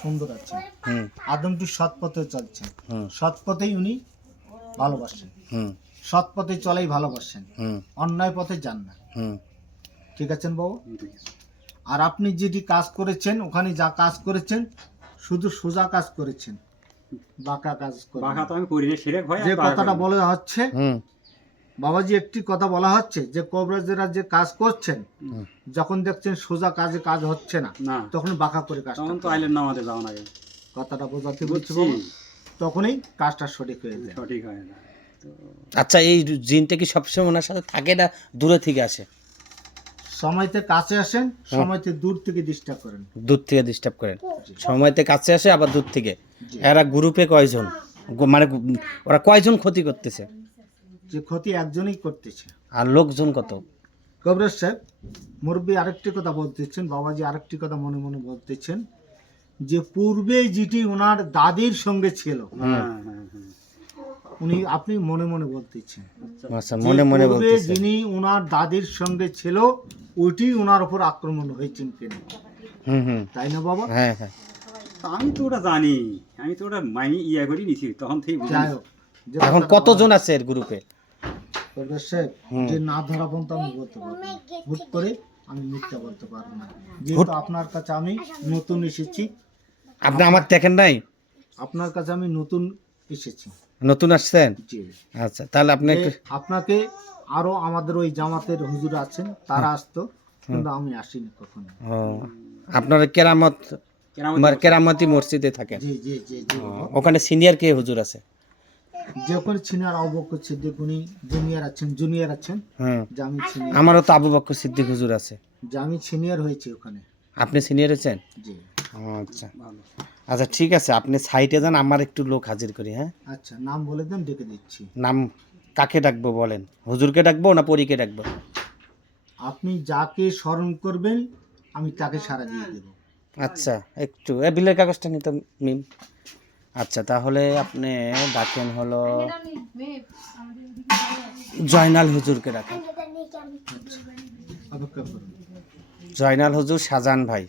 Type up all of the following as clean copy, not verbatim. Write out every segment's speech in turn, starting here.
সুন্দর আছেন, আদমটি সৎ পথে চলছেন, সৎ পথেই উনি ভালোবাসেন, সৎ পথে চলেই ভালোবাসেন, অন্যায় পথে যান না। ঠিক আছেন বাবু? আর আপনি যেটি কাজ করেছেন, ওখানে যা কাজ করেছেন শুধু সোজা কাজ করেছেন, বাঁকা কাজ যে কথাটা বলা হচ্ছে বাবাজি, একটি কথা বলা হচ্ছে যে কবিরাজেরা যে কাজ করছেন, যখন দেখছেন সোজা কাজে কাজ হচ্ছে না, তখন বাঁকা করে কাজ কথাটা বোঝাতে বলছি, তখনই কাজটা সঠিক হয়ে যায়। আচ্ছা, এই জিনটা কি সবসময় ওনার সাথে থাকে না দূরে থেকে আসে? সময়তে কাছে আসেন, সময়তে দূর থেকে ডিস্টার্ব করেন। দূর থেকে ডিস্টার্ব করেন, সময়তে কাছে আসে আবার দূর থেকে। এরা গ্রুপে কয়জন, মানে ওরা কয়জন ক্ষতি করতেছে? যে ক্ষতি একজনই করতেছে। আর লোকজন কত? কবিরাজ সাহেব, মুরব্বী আরেকটি কথা বলতেছেন, বাবাজি আরেকটি কথা মনে মনে বলতেছেন, যে পূর্বে যেটি ওনার দাদির সঙ্গে ছিল, উনি আপনি মনে মনে বলতেছেন, আচ্ছা, মনে মনে বলতেছেন যিনি ওনার দাদির সঙ্গে ছিল ওইটি ওনার উপর আক্রমণ হয়েছেন কিনা, তাই না বাবা? হ্যাঁ হ্যাঁ, আমি তো ওটা জানি, আমি তো ওটা মাইনি ইয়া করি নিছি তখন থেকে। যাই হোক, এখন কতজন আছে এর গ্রুপে? যে না ধরা পর্যন্ত আমি বলতে পারবো না, হুট করে আমি মিথ্যা বলতে পারবো না, যেহেতু আপনার কাছে আমি নতুন এসেছি। আপনি আমার দেখেন নাই? আপনার কাছে আমি নতুন এসেছি। নতুন আসছেন? জি। আচ্ছা, তাহলে আপনি আপনাকে আরো আমাদের ওই জামাতের হুজুর আছেন, তারা আসতো, কিন্তু আমি আসিনি কখনো। আপনারা কেরামতি মসজিদে থাকেন? জি জি জি জি। ওখানে সিনিয়র কে হুজুর আছে? যে ওখানে সিনিয়র আবু বকর সিদ্দিক, উনি জুনিয়র আছেন, যে আমি সিনিয়র। আমারও তো আবু বকর সিদ্দিক হুজুর আছে, যে আমি সিনিয়র হয়েছি ওখানে। আপনি সিনিয়র আছেন? জি। আচ্ছা আচ্ছা, ঠিক আছে, আপনি সাইটে যান, আমার একটু লোক হাজির করি। হ্যাঁ, আচ্ছা, নাম বলে দেন, ডেকে দিচ্ছি। নাম কাকে ডাকবো বলেন? হুজুরকে ডাকবো না পরীকে ডাকবো? আপনি যাকে স্মরণ করবেন আমি তাকে সাড়া দিয়ে দেব। আচ্ছা, একটু বিলের কাগজটা নিতে মিম। আচ্ছা, তাহলে আপনি ডাকেন হলো জয়নাল হুজুরকে ডাকেন। অপেক্ষা করুন। জয়নাল হুজুর, শাহজাহান ভাই।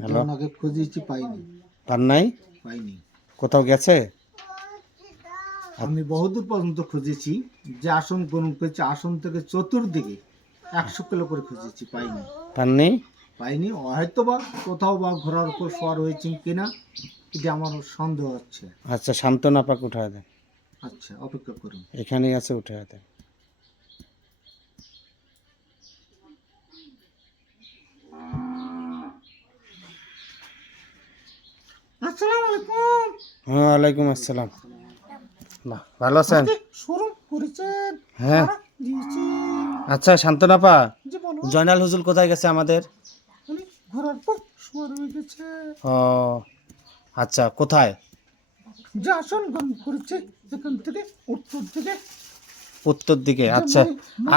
হ্যালো, ওনাকে খুঁজেছি, পাইনি। পান নাই? পাইনি। কোথাও গেছে? আমি বহুদূর পর্যন্ত খুঁজেছি, যে আসন গ্রহণ করেছি আসন থেকে চতুর্দিকে 100 কিলো করে খুঁজেছি, পাইনি। পাননি? পাইনি, হয়তো বা কোথাও বা ঘোড়ার উপর সওয়ার হয়েছেন কিনা, এটা আমার সন্দেহ হচ্ছে। আচ্ছা, সান্ত্বনা পাক উঠায় দেন। আচ্ছা, অপেক্ষা করুন। এখানেই আছে, উঠায় দেন। আসসালামু আলাইকুম। ওয়ালাইকুম আসসালাম। বাহ, ভালো আছেন? শুরু করেছেন? হ্যাঁ। দিয়েছি। আচ্ছা, সান্ত্বনা পা, জি বলো। জয়নাল হুজুর কোথায় গেছে আমাদের? উনি ঘোড়ার উপর সওয়ার হয়ে গেছে। ও আচ্ছা, কোথায়? যে আসন গ্রহণ করেছে এখান থেকে উত্তর দিকে। উত্তর দিকে। আচ্ছা,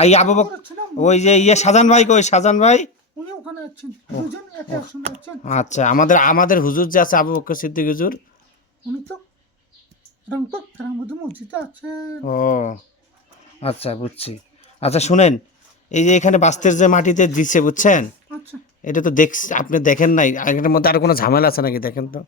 এই আবু বকর, ওই যে শাহজাহান ভাই কই? শাহজাহান ভাই উনি ওখানে আছেন, দুজন একে আসনে আছেন। আচ্ছা, আমাদের হুজুর যে আছে আবু বকর সিদ্দিক হুজুর, উনি তো রংপুর কেরামতি মসজিদে আছেন। ও আচ্ছা, বুঝছি। আচ্ছা শুনেন, এই যে এখানে বাস্তের যে মাটিতে দিছে, বুঝছেন, আচ্ছা, এটা তো আপনি দেখেন নাই, এটার মধ্যে আর কোনো ঝামেলা আছে নাকি দেখেন তো।